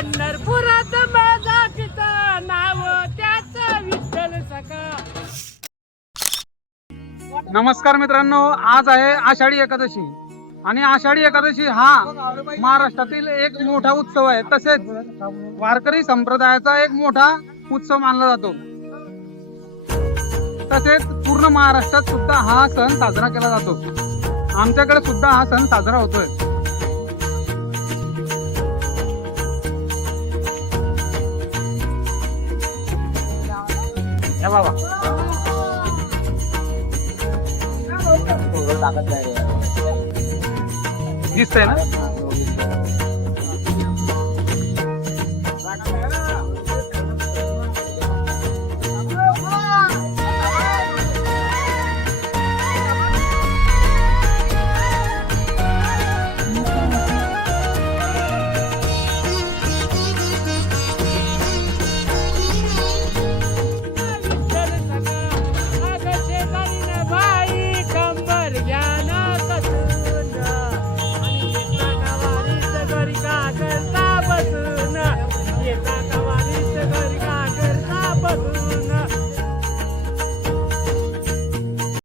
पंढरपुरात माझा तिचं नाव त्याचं विठ्ठल सखा. नमस्कार मित्रांनो, आज आहे आषाढी एकादशी आणि आषाढी एकादशी हा महाराष्ट्रातील एक मोठा उत्सव आहे. तसेच वारकरी संप्रदायाचा एक मोठा उत्सव मानला जातो. तसेच पूर्ण महाराष्ट्रात सुद्धा हा सण साजरा केला जातो. आमच्याकडे सुद्धा हा सण साजरा होतोय. बाबा दिसतंय ना. येता का वारीस घरी का करता बसून.